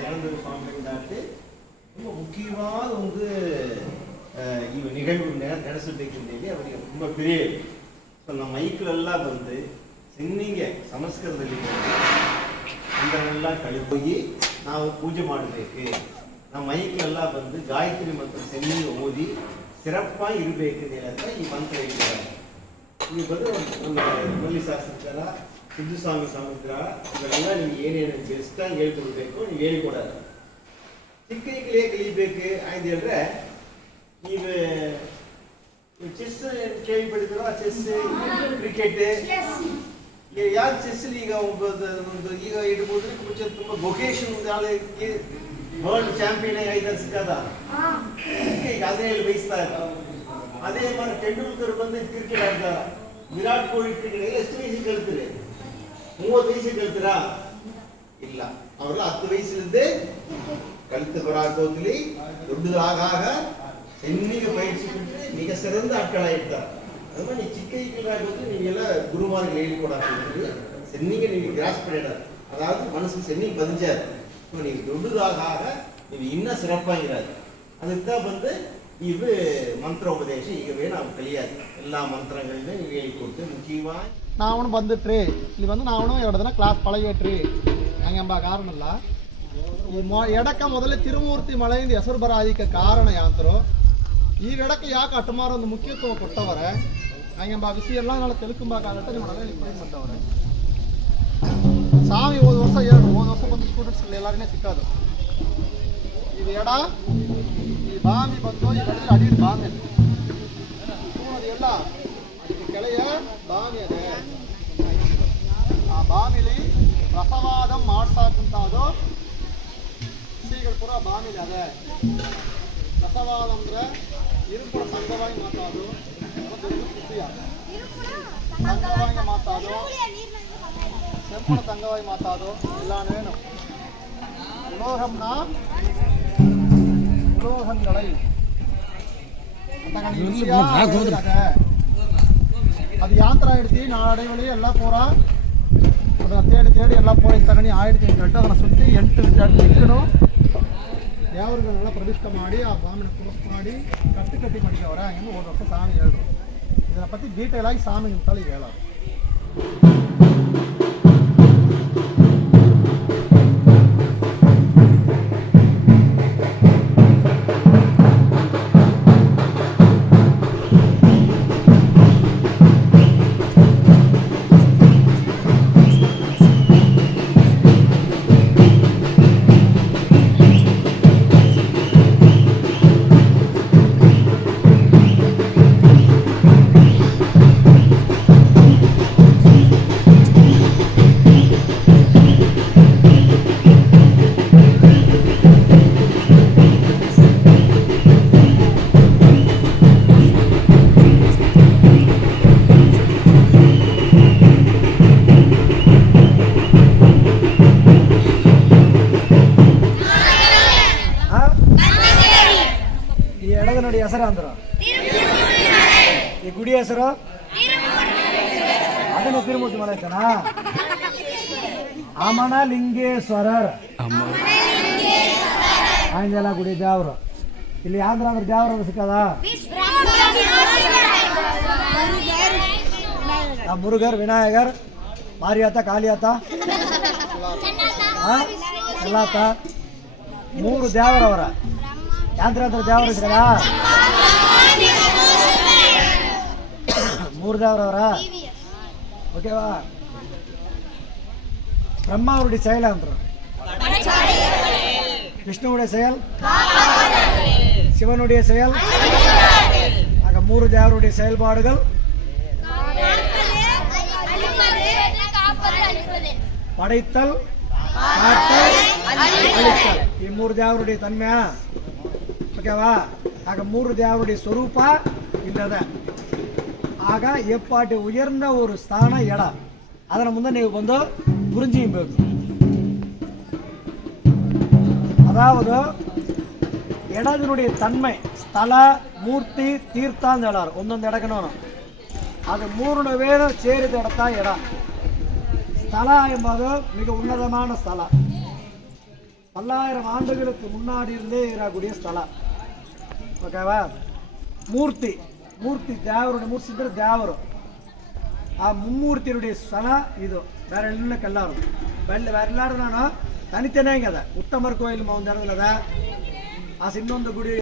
ದಯಾನಂದ ಸ್ವಾಮಿಗಳಾಟಿ ತುಂಬ ಮುಖ್ಯವಾದ ಒಂದು ಆ, ಈ ನಿಘಂಟು ನೆ- ನಡೆಸಬೇಕೆಂದೇಳಿ ಅವರಿಗೆ ತುಂಬ ಪ್ರಿಯ ಸೊ ನಮ್ಮ ಮೈಕ್ಳೆಲ್ಲ ಬಂದು ಸಿನ್ನಿಗೆ ಸಂಸ್ಕೃತದಲ್ಲಿ ಬಂದು ಇದನ್ನೆಲ್ಲ ಕಳಿಹೋಗಿ ನಾವು ಪೂಜೆ ಮಾಡಬೇಕು ನಮ್ಮ ಮೈಕ್ಳೆಲ್ಲ ಬಂದು ಗಾಯತ್ರಿ ಮಂತ್ರ ಸೆನ್ನಿಗೆ ಓದಿ ಸಿರಪ್ಪಾಗಿ ಇರಬೇಕು ಅಂತ ಈ ಮಂತ್ರ ಹೇಳಿದ್ದಾರೆ ನೀವು ಬಂದು ನಮ್ಮ ಮಲ್ಲಿ ಶಾಸ್ತ್ರಜ್ಞರ ಸಿದ್ಧಸ್ವಾಮಿ ಸಮುದ್ರ ಇವೆಲ್ಲ ನಿಮ್ಗೆ ಏನೇನು ಬೆಸ್ಟಾಗಿ ಹೇಳ್ಕೊಡ್ಬೇಕು, ನೀವು ಹೇಳಿಕೊಡೋದು. ಚಿಕ್ಕ ಈಗಲೇ ಕಲಿಬೇಕು ಆಯ್ತು ಹೇಳಿದ್ರೆ ಈಗ ಚೆಸ್ ಕೇಳಿಬಿಟ್ಟಿದ್ರು ಆ ಚೆಸ್ ಕ್ರಿಕೆಟ್ ಯಾರು ಚೆಸ್ ಈಗ ಒಂದು ಈಗ ಇಡ್ಬೋದು ಮುಂಚೆ ತುಂಬ ಬೊಕೇಶನ್ ವರ್ಲ್ಡ್ ಚಾಂಪಿಯನ್ ಐದು ಸಿಕ್ಕದ ಈಗ ಅದೇ ಹೇಳಿ ಬಯಸ್ತಾ ಅದೇ ಮಾಡಿ ತೆಂಡೂಲ್ಕರ್ ಬಂದು ಕ್ರಿಕೆಟ್ ಆಡ್ತಾರ ವಿರಾಟ್ ಕೊಹ್ಲಿ ಕ್ರಿಕೆಟ್ ಎಷ್ಟು ಈಸಿ ಕಲ್ತಾರೆ ಮೂವತ್ತು ವಯಸ್ಸಿಗೆ ಕಲ್ತೀರಾ ಇಲ್ಲ ಅವರೆಲ್ಲ ಹತ್ತು ವಯಸ್ಸಿನದ್ದೇ ಕಲಿತು ಬರಾಕೋದ್ಲಿ ದೊಡ್ಡದು ಆಗಾಗ ಹೆಣ್ಣಿಗೆ ಬಯಸಿಬಿಟ್ರೆ ಈಗ ಸಿರಂದ ಅಕ್ಕಳ ಇರ್ತಾರೆ ಅದನ್ನ ನೀವು ಚಿಕ್ಕ ಇಕ್ಕಲಾಗೋದು ನೀವೆಲ್ಲ ಗುರುಮಾರ್ಗ ಹೇಳಿಕೊಡಾಕಿದ್ರಿ சென்னிங்க நீங்க கிராஸ் பண்ணிடாது அதாவது மனசுக்கு சென்னி பதிஞ்சாது ஸோ நீங்கள் ದೊಡ್ಡದಾಗಾಗ ನೀವು ಇನ್ನೂ ಸಿರಪ್ಪಾಗಿರೋದು ಅದಕ್ಕೆ தான் வந்து ಇವು ಮಂತ್ರೋಪದೇಶ ಈಗವೇ ನಾವು ಕಲಿಯೋದು ಎಲ್ಲ ಮಂತ್ರಗಳನ್ನ ನೀವು ಹೇಳ್ಕೊಡ್ತು ಮುಖ್ಯವಾಗಿ ನಾವನು ಬಂದಿಟ್ರಿ ಇಲ್ಲಿ ಬಂದು ನಾವನು ಎರಡು ದಿನ ಕ್ಲಾಸ್ ಪಳಗಿಟ್ರಿ ಹಂಗೆಂಬ ಕಾರಣಲ್ಲ ಎಡಕ್ಕೆ ಮೊದಲೇ ತಿರುಮೂರ್ತಿ ಮಳೆಯಿಂದ ಹೆಸರು ಬರ ಅದಕ್ಕೆ ಕಾರಣ ಯಾಂತರು ಈ ಎಡಕ್ಕೆ ಯಾಕೆ ಅಟುಮಾರ ಒಂದು ಮುಖ್ಯತ್ವ ಕೊಟ್ಟವರೆ ಹಂಗೆಂಬ ವಿಷಯೆಲ್ಲ ನಾಳೆ ತಿಳ್ಕೊಂಬಾಗತ್ತ ನಿಮ್ಮ ಮನೆಯಲ್ಲಿ ಬಂದವರೆ ಸಾಮಿ ಹೋದ ವರ್ಷ ಎರಡು ಹೋದ ವರ್ಷ ಬಂದು ಸ್ಟೂಡೆಂಟ್ಸ್ ಎಲ್ಲರಿಗೂ ಸಿಕ್ಕೋದು ಇದು ಎಡ ಈ ಬಾಮಿ ಬಂದು ಈ ಕಡೆ ಅಡಿ ಬಾಮಿ ಅದು ಅದು ಎಲ್ಲ ಅದಕ್ಕೆ ಕೆಳೆಯ ಬಾವಿ ಅದೇ ಆ ಬಾವಿಲಿ ರಸವಾದ ಮಾಡ್ಸಾಕಂತದು ಶ್ರೀಗಳು ಪುರ ಬಾವಿಲಿ ಅದೇ ರಸವಾದ ಅಂದ್ರೆ ಇರುಪುರ ಸಂಘವಾಗಿ ಮಾತಾಡು ಮತ್ತು ಇದು ಸುದ್ದಿಯ ಸಂಘವಾಗಿ ಮಾತಾಡು ಕೆಂಪುನ ಸಂಘವಾಗಿ ಮಾತಾಡು ಇಲ್ಲಾನೇನು ಉಲೋಹಂನ ಉಲೋಹಂಗಳೈ ಅಂತ ಅದೇ ಅದು ಯಾಂತ್ರ ಹಿಡ್ದು ನಾಡಳಿ ಎಲ್ಲ ಪೂರ ಅದನ್ನ ತೇಡಿ ತೇಡಿ ಎಲ್ಲ ಪೂರ ತಗಣಿ ಆಯ್ತು ಅಂತ ಹೇಳ್ಬಿಟ್ಟು ಅದನ್ನ ಸುತ್ತಿ ಎಂಟು ದಿಕ್ಕನು ದೇವರುಗಳನ್ನೆಲ್ಲ ಪ್ರತಿಷ್ಠೆ ಮಾಡಿ ಆ ಬಾಮಿನ ಕುಲಸ್ ಮಾಡಿ ಕಟ್ಟಿ ಕಟ್ಟಿ ಮಾಡಿದವರ ಹಂಗೆ ಹೋದ ವರ್ಷ ಸ್ವಾಮಿ ಹೇಳಿದ್ರು ಇದನ್ನ ಪತಿ ಡೀಟೇಲ್ ಆಗಿ ಸ್ವಾಮಿ ನಿಂತಲ್ಲಿ ಹೇಳೋದು ಈ ಗುಡಿ ಹೆಸರು? ಅದನ್ನ ತಿರುಮೂರ್ತಿ ಮಾಡಾಯ್ತಾನ ಅಮನ ಲಿಂಗೇಶ್ವರರ್ ಆಂಜಲ ಗುಡಿ ದೇವ್ರು. ಇಲ್ಲಿ ಅಂದ್ರೆ ದೇವ್ರ ಸಿಕ್ಕದ? ಮುರುಗರ್ ವಿನಾಯಕರ್ ಮಾರಿಯಾತ ಕಾಳಿಯಾತ? ಎಲ್ಲಾತ ಮೂರು ದೇವರವರ. ಯಾಂತ್ರ ದೇವರ ಇದ್ರಲ್ಲ? மூர்தாவரவரா ஓகேவா? பிரம்மா அவருடைய செயல் வந்துடும் விஷ்ணுவுடைய செயல்? சிவனுடைய செயல்? ஆக மூறு தேவருடைய செயல்பாடுகள்? படைத்தல் அழித்தல். இம்மூறு தேவருடைய தன்மையா? ஓகேவா? ஆக மூன்று தேவருடைய சொரூப்பா இந்த ஆக ಆಗ உயர்ந்த ஒரு ஸ்தான இடம் அதனை முந்த ಮುಂದೆ வந்து புரிஞ்சியும் ಪುರಿಂಜಿಬೇಕು அதாவது இடத்தினுடைய தன்மை ஸ்தல மூர்த்தி தீர்த்தான் சொல்லார் ஒன்னொந்து இடக்கணும் அது மூணு பேரும் சேருது இடத்தான் இடம் ஸ்தல என்பது மிக உன்னதமான ஸ்தலம் பல்லாயிரம் ஆண்டுகளுக்கு முன்னாடி இருந்தே இருக்கக்கூடிய ஸ்தலம் ஓகேவா? மூர்த்தி. ಮೂರ್ತಿ ದೇವರು ಮೂರ್ತಿದ್ರೆ ದೇವರು. ಆ ಮುಮೂರ್ತಿರುಡಿ ಸಲ ಇದು, ಬೇರೆ ಕಲ್ಲಾರ್ದು ಬೆಲ್ಲ ಬೆರಲ್ಲಾಡುದ್ರನ ತನಿ ತಾನೇ ಹಂಗದ ಉತ್ತಮರ್ ಕೋಯಿಲ್ ಮಾಂದಲ್ ಅದ? ಆ ಸ ಗುಡಿ